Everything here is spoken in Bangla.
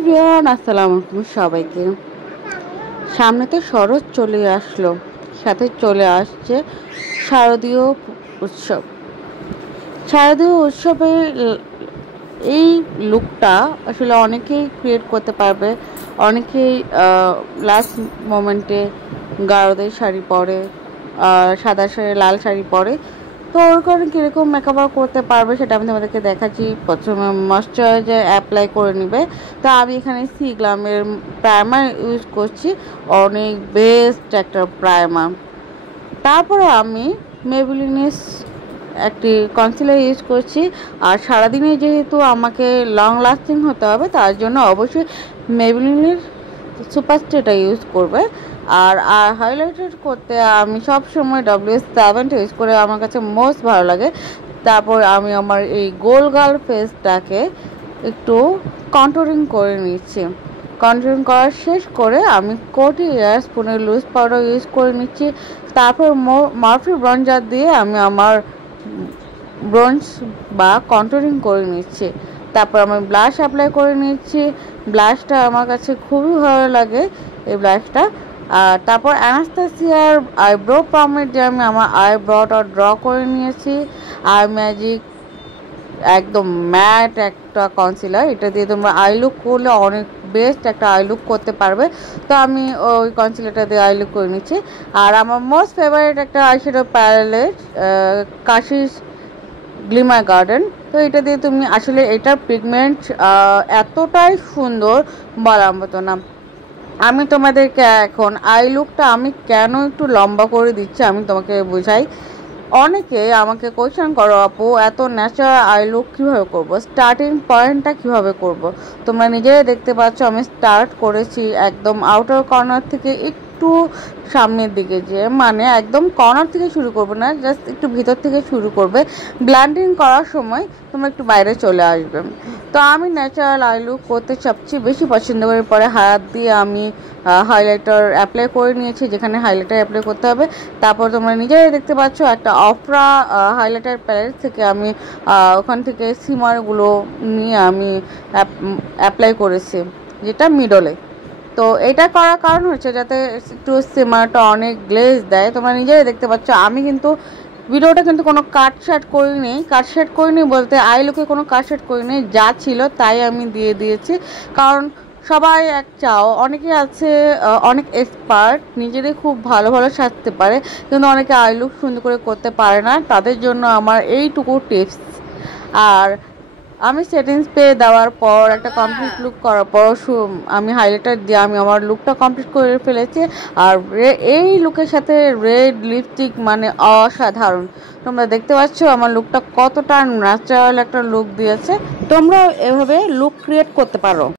এভরিওয়ান, আসসালামু আলাইকুম সবাইকে। সামনে তো শরৎ চলে আসলো, সাথে চলে আসছে শারদীয় উৎসব। শারদীয় উৎসবের এই লুকটা আসলে অনেকেই ক্রিয়েট করতে পারবে। অনেকেই লাস্ট মোমেন্টে গাঢ়দের শাড়ি পরে, সাদা শাড়ি লাল শাড়ি পরে। তো ওর কারণে কীরকম মেকআপ করতে পারবে সেটা আমি তোমাদেরকে দেখাচ্ছি। প্রথমে ময়শ্চারাইজার অ্যাপ্লাই করে নেবে। তো আমি এখানে সি গ্ল্যামের প্রাইমার ইউজ করছি, অনেক বেস্ট একটা প্রাইমার। তারপরে আমি মেবলিনের একটি কনসিলার ইউজ করছি। আর সারাদিনে যেহেতু আমাকে লং লাস্টিং হতে হবে, তার জন্য অবশ্যই মেবলিনের সুপার স্টেটা ইউজ করবে। আর হাইলাইটার করতে আমি সব সময় WS7 ইউজ করে, আমার কাছে মোস্ট ভালো লাগে। তারপর আমি আমার এই গোল গাল ফেসটাকে একটু কন্ট্রোলিং করে নিচ্ছি। কন্ট্রোলিং করা শেষ করে আমি কোটি এয়ার স্পুনের লুজ পাউডার ইউজ করে নিচ্ছি। তারপর মরফি ব্রঞ্জার দিয়ে আমি আমার ব্রঞ্জ বা কন্ট্রোলিং করে নিচ্ছি। তারপর আমি ব্লাশ অ্যাপ্লাই করে নিচ্ছি। ব্লাশটা আমার কাছে খুবই ভালো লাগে, এই ব্লাশটা। আর তারপর অ্যানাস্তাসিয়ার আইব্রো পমেড দিয়ে আমি আমার আইব্রোটা ড্র করে নিয়েছি। আর ম্যাজিক একদম ম্যাট একটা কনসিলার, এটা দিয়ে তোমরা আই লুক করলে অনেক বেস্ট একটা আই লুক করতে পারবে। তো আমি ওই কনসিলারটা দিয়ে আই লুক করে নিচ্ছি। আর আমার মোস্ট ফেভারিট একটা eyeshadow palette, Kashees glimmer garden. তো এটা দিয়ে তুমি আসলে এটার পিগমেন্ট এতটাই সুন্দর বলার মতো না। আমি তোমাদেরকে এখন আই লুকটা আমি কেন একটু লম্বা করে দিচ্ছি আমি তোমাকে বোঝাই। অনেকে আমাকে কোয়েশ্চেন করো, আপু এত ন্যাচারাল আই লুক কীভাবে করবো, স্টার্টিং পয়েন্টটা কীভাবে করব। তোমরা নিজেরাই দেখতে পাচ্ছ আমি স্টার্ট করেছি একদম আউটার কর্নার থেকে একটু সামনের দিকে, যে মানে একদম কর্নার থেকে শুরু করবে না, জাস্ট একটু ভিতর থেকে শুরু করবে। ব্ল্যান্ডিং করার সময় তোমরা একটু বাইরে চলে আসবে। তো আমি ন্যাচারাল আই লুক করতে সবচেয়ে বেশি পছন্দ করি। পরে হাত দিয়ে আমি হাইলাইটার অ্যাপ্লাই করে নিয়েছি, যেখানে হাইলাইটার অ্যাপ্লাই করতে হবে। তারপর তোমরা নিজেরাই দেখতে পাচ্ছ একটা অফরা হাইলাইটার প্যালেট থেকে আমি ওখান থেকে সিমারগুলো নিয়ে আমি অ্যাপ্লাই করেছি, যেটা মিডলে। তো এটা করার কারণ হচ্ছে যাতে একটু সিমারটা অনেক গ্লেজ দেয়। তোমরা নিজেরাই দেখতে পাচ্ছ আমি কিন্তু ভিডিওটা কিন্তু কোনো কাটশাট করিনি বলতে আই লুকে কোনো কাটশাট করিনি, যা ছিল তাই আমি দিয়ে দিয়েছি। কারণ সবাই অনেকে আছে অনেক এক্সপার্ট, নিজেরাই খুব ভালো ভালো সাজতে পারে, কিন্তু অনেকে আই লুক সুন্দর করে করতে পারে না। তাদের জন্য আমার এইটুকু টিপস। আর আমি সেটিংস পেয়ে দেওয়ার পর একটা কমপ্লিট লুক করার পর আমি হাইলাইটার দিয়ে আমি আমার লুকটা কমপ্লিট করে ফেলেছি। আর এই লুকের সাথে রেড লিপস্টিক মানে অসাধারণ। তোমরা দেখতে পাচ্ছ আমার লুকটা কতটা ন্যাচারাল একটা লুক দিয়েছে। তোমরা এভাবে লুক ক্রিয়েট করতে পারো।